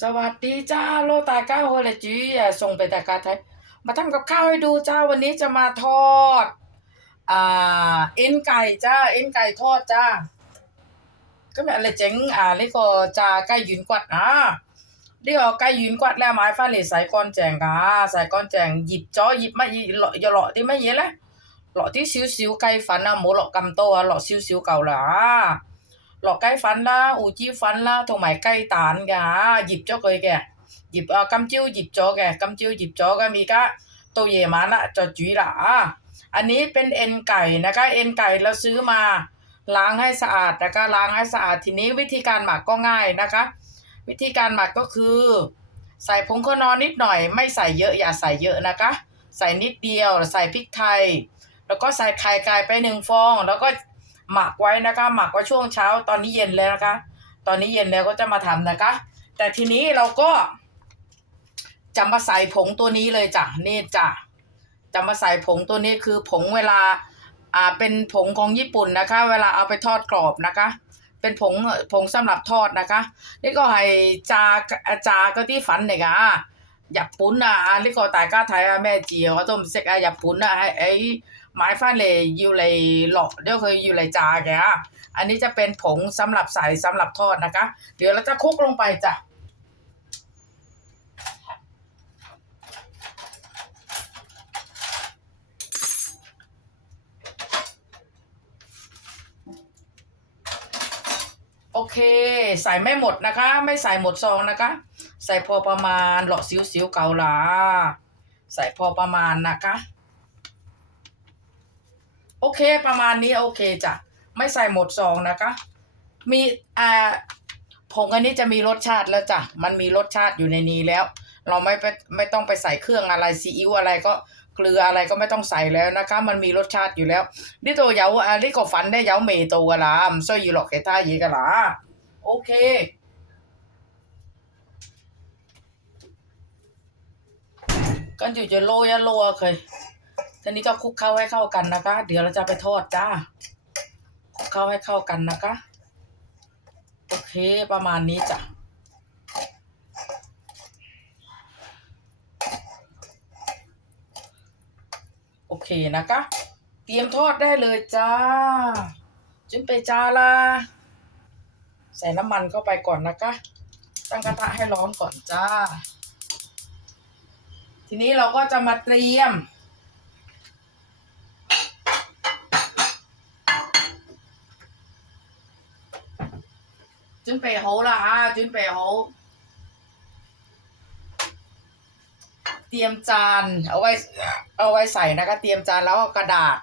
สวัสดีจ้าโลตาก้าโฮเลจีส่งไปแต่กาไทย มาทำกับข้าวให้ดูจ้าวันนี้จะมาทอด อ่า เอ็นไก่จ้า เอ็นไก่ทอดจ้า ก็มีอะไรเจ๋งอ่านี่ก็จะใกล้ยืนกวัดอะนี่ก็ใกล้ยืนกวัดแล้วไม้ฟ้าเหลใส่ก้อนแจงกาใส่ก้อนแจงหยิบจ้อหยิบมาหยิบหล่อหล่อที่ไม่เยอะละหล่อที่สิวๆไก่ฝันอะหมูหล่อกำโตอะหล่อสิวๆเก่าละอ่า หลอกใกล้ฟันละอูจี้ฟันละตรงหมายใกล้ตานแกหยิบจ้อเลยแกหยิบเออกำจิ้วหยิบจอแกกำจิ้วหยิบจ้อก็มีก็ตัวเยมาละจอจุยละอันนี้เป็นเอ็นไก่นะคะเอ็นไก่เราซื้อมาล้างให้สะอาดนะคะล้างให้สะอาดทีนี้วิธีการหมักก็ง่ายนะคะ วิธีการหมักก็คือ ใส่ผงข้นอนนิดหน่อย ไม่ใส่เยอะอย่าใส่เยอะนะคะ ใส่นิดเดียวใส่พริกไทย แล้วก็ใส่ไข่ไก่ไปหนึ่งฟอง แล้วก็ หมักไว้นะคะ หมักไว้ช่วงเช้าตอนนี้เย็นแล้วนะคะ ตอนนี้เย็นแล้วก็จะมาทำนะคะ แต่ทีนี้เราก็ จะมาใส่ผงตัวนี้เลยจ้ะนี่จ้ะจะมาใส่ผงตัวนี้คือผงเวลาอ่าเป็นผงของญี่ปุ่นนะคะ เวลาเอาไปทอดกรอบนะคะ เป็นผงผงสำหรับทอดนะคะ นี่ก็ให้จาจาก็ที่ฝันเนี่ยค่ะหยับปุ่นอะนี่ก็ตายก้าไทยแม่เจียวต้มเซกอะหยับปุ้นอะไอ 买翻嚟要嚟落เดี๋ยว佢要嚟炸嘅啊อันนี้จะเป็นผงสำหรับใส่สำหรับทอดนะคะ เดี๋ยวเราจะคลุกลงไปจ้ะ โอเค ใส่ไม่หมดนะคะ ไม่ใส่หมดซองนะคะ ใส่พอประมาณหลอดสิวสิวๆเกาหลาใส่พอประมาณนะคะ โอเคประมาณนี้โอเคจ้ะไม่ใส่หมดซองนะคะ มีอ่าผงอันนี้จะมีรสชาติแล้วจ้ะมันมีรสชาติอยู่ในนี้แล้ว เราไม่ไปไม่ต้องไปใส่เครื่องอะไรซีอิ๊วอะไรก็เกลืออะไรก็ไม่ต้องใส่แล้วนะคะ มันมีรสชาติอยู่แล้วนี่ตัวเยาอะนี่ก็ฝันได้เยาเมตัวกะลามซอยยูหลอกเกต้ายีกะลาโอเคกันอยู่จะโลยะโลเคย ทีนี้ก็คลุกเคล้าให้เข้ากันนะคะ เดี๋ยวเราจะไปทอดจ้าคลุกเคล้าให้เข้ากันนะคะ โอเคประมาณนี้จ้ะโอเคนะคะ เตรียมทอดได้เลยจ้า จุนไปจ้าละใส่น้ำมันเข้าไปก่อนนะคะ ตั้งกระทะให้ร้อนก่อนจ้า ทีนี้เราก็จะมาเตรียม จุนไป好啦啊จุนไป好เตรียมจานเอาไว้ เอาไว้ใส่นะคะ เตรียมจานแล้วก็กระดาษ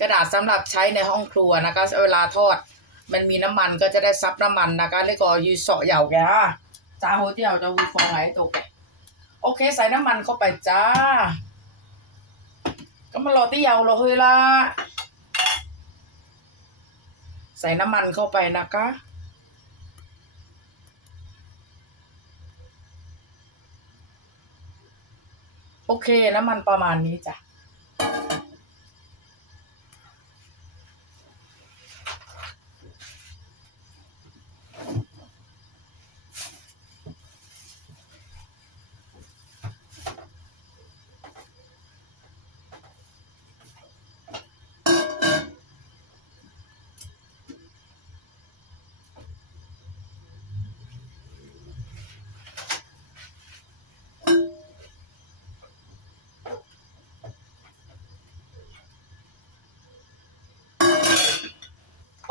กระดาษสำหรับใช้ในห้องครัวนะคะ เวลาทอด มันมีน้ำมันก็จะได้ซับน้ำมันนะคะแล้วก็ยูเสาะเหยาแกจ้าโฮเทียวจะวูฟองไหนตกโอเค ใส่น้ำมันเข้าไปจ้า ก็มารอที่เหยาเราเฮ้ยละใส่น้ำมันเข้าไปนะคะ โอเคน้ำมันประมาณนี้จ้ะ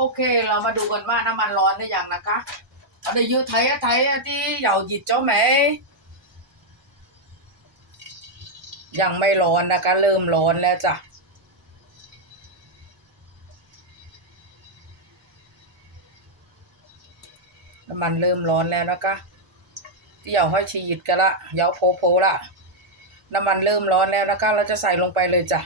โอเค เรามาดูกันว่าน้ำมันร้อนหรือยังนะคะเอาเดี๋ยวยูไทยไทยที่เหยาหยิบเจ้าไหม ยังไม่ร้อนนะคะ เริ่มร้อนแล้วจ้ะน้ำมันเริ่มร้อนแล้วนะคะที่เหยาห้อยฉีดกันละเหยาโพโพละน้ำมันเริ่มร้อนแล้วนะคะ เราจะใส่ลงไปเลยจ้ะ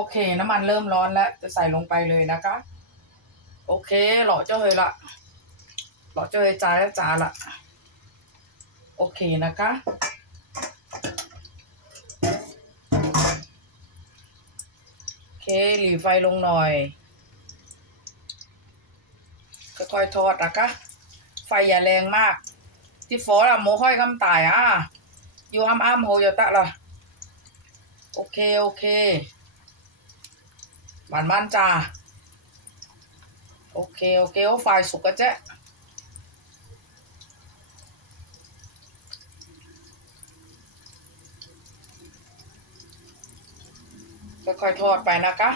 โอเค น้ำมันเริ่มร้อนแล้ว จะใส่ลงไปเลยนะคะ โอเค หล่อเจ้าเลยละหล่อเจ้าเลยจ้าแล้วจ้าละโอเคนะคะ โอเคหลีไฟลงหน่อยค่อยๆทอดนะคะ ไฟอย่าแรงมาก ที่ฟออะโมค่อยคำตายอะอยู่อ้ำอ้ำโหยตะละโอเค โอเค หวานมันจ้าโอเค โอเคโอ้ไฟสุกกะเจ๊ค่อยๆทอดไปนะคะ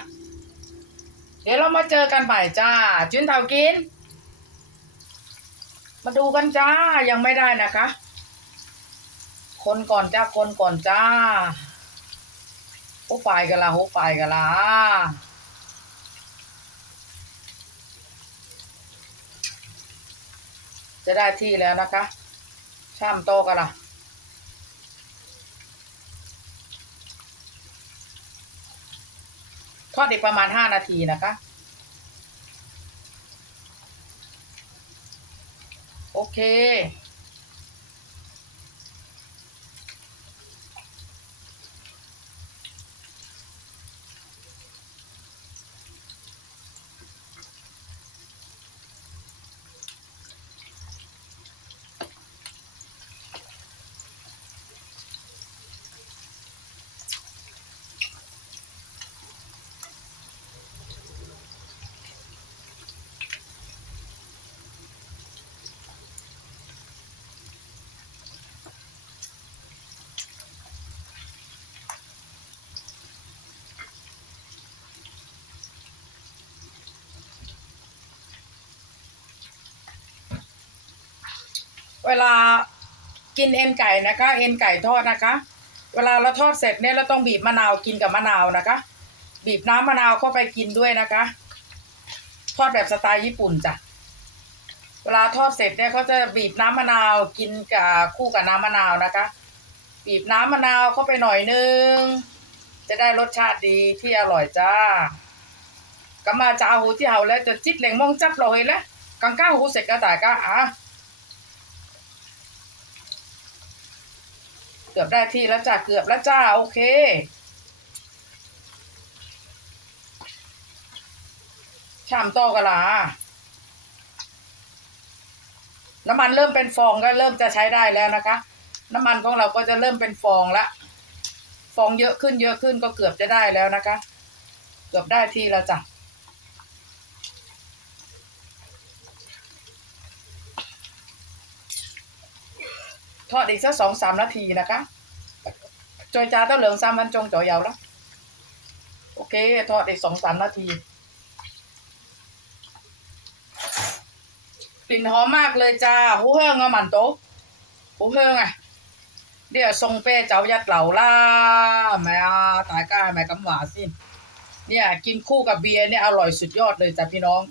เดี๋ยวเรามาเจอกันใหม่จ้า จุนเถากิน มาดูกันจ้า ยังไม่ได้นะคะ คนก่อนจ้า คนก่อนจ้าโอ้ไฟกันละโอ้ไฟกันละ จะได้ที่แล้วนะคะช่ามโตะกันละทอดอีกประมาณห้านาทีนะคะโอเค เวลากินเอ็นไก่นะคะ เอ็นไก่ทอดนะคะ เวลาเราทอดเสร็จเนี่ยเราต้องบีบมะนาวกินกับมะนาวนะคะ บีบน้ำมะนาวเข้าไปกินด้วยนะคะ ทอดแบบสไตล์ญี่ปุ่นจ้ะเวลาทอดเสร็จเนี่ยเขาจะบีบน้ำมะนาวกินกับคู่กับน้ำมะนาวนะคะ บีบน้ำมะนาวเข้าไปหน่อยนึง จะได้รสชาติดีที่อร่อยจ้าก็มาจ้าหูที่เฮาแล้วจะจิตเหล่งมองจับเลยแล้วกังก้าหูเสร็จก็แต่ก็อะ เกือบได้ที่แล้วจ้าเกือบแล้วจ้าโอเค ชามโตกันละน้ำมันเริ่มเป็นฟองก็เริ่มจะใช้ได้แล้วนะคะ น้ำมันของเราก็จะเริ่มเป็นฟองละฟองเยอะขึ้นเยอะขึ้นก็เกือบจะได้แล้วนะคะ เกือบได้ที่แล้วจ้ะ ทอดอีกสักสองสามนาทีนะคะจอยจ้าเต้าเหลืองสามวันจงจ่อยาวแล้วโอเค ทอดอีกสองสามนาทีกลิ่นหอมมากเลยจ้าหูเฮิงอะมันโตะหูเฮิงอะเดี๋ยวทรงเป้เจ้ายัดเหล่าล่าแม่อาตายก้าแม่กำหวาสิเนี่ย กินคู่กับเบียร์เนี่ยอร่อยสุดยอดเลยจ้ะพี่น้อง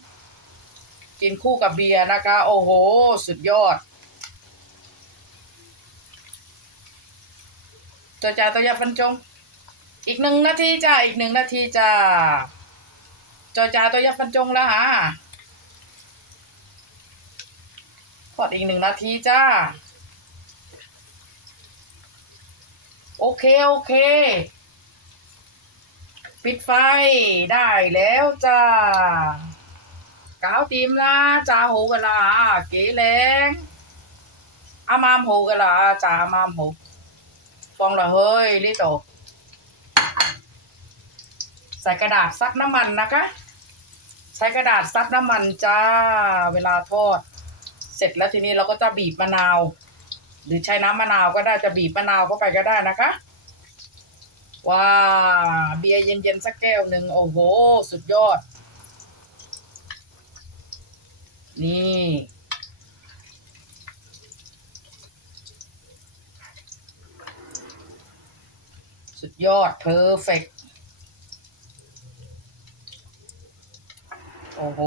กินคู่กับเบียร์นะคะ โอ้โห สุดยอด จอจาตัวยาฟันจง อีกหนึ่งนาทีจ้า อีกหนึ่งนาทีจ้าจอจาตัวยาฟันจงแล้วฮะทอดอีกหนึ่งนาทีจ้า โอเค โอเค ปิดไฟได้แล้วจ้ากาวตีมละจ้าโหกะลาเก๋แรงอามามโหกะลาจ้าอามามโห องละเฮ้ยลิโตใส่กระดาษซับน้ำมันนะคะ ใช้กระดาษซับน้ำมันจ้าเวลาทอด เสร็จแล้วทีนี้เราก็จะบีบมะนาว หรือใช้น้ำมะนาวก็ได้จะบีบมะนาวเข้าไปก็ได้นะคะว้าเบียร์เย็นๆสักแก้วหนึ่งโอ้โห สุดยอด นี่ ยอดเพอร์เฟกโอ้โห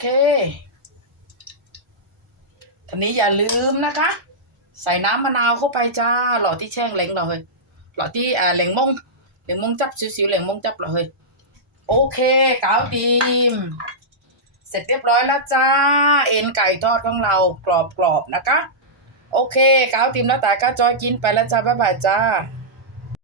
เคทีนี้อย่าลืมนะคะ ใส่น้ำมะนาวเข้าไปจ้า หล่อที่แช่งเหลงเราเฮ้ยหล่อที่อ่าเหลงมงเหลงมงจับสิวๆเหลงมงจับเราเฮ้ยโอเคกาวดีมเสร็จเรียบร้อยแล้วจ้า เอ็นไก่ทอดของเรากรอบๆนะคะ โอเคกาวติมแล้วแต่ก็จอยกินไปแล้วจ้าบ๊ายบายจ้า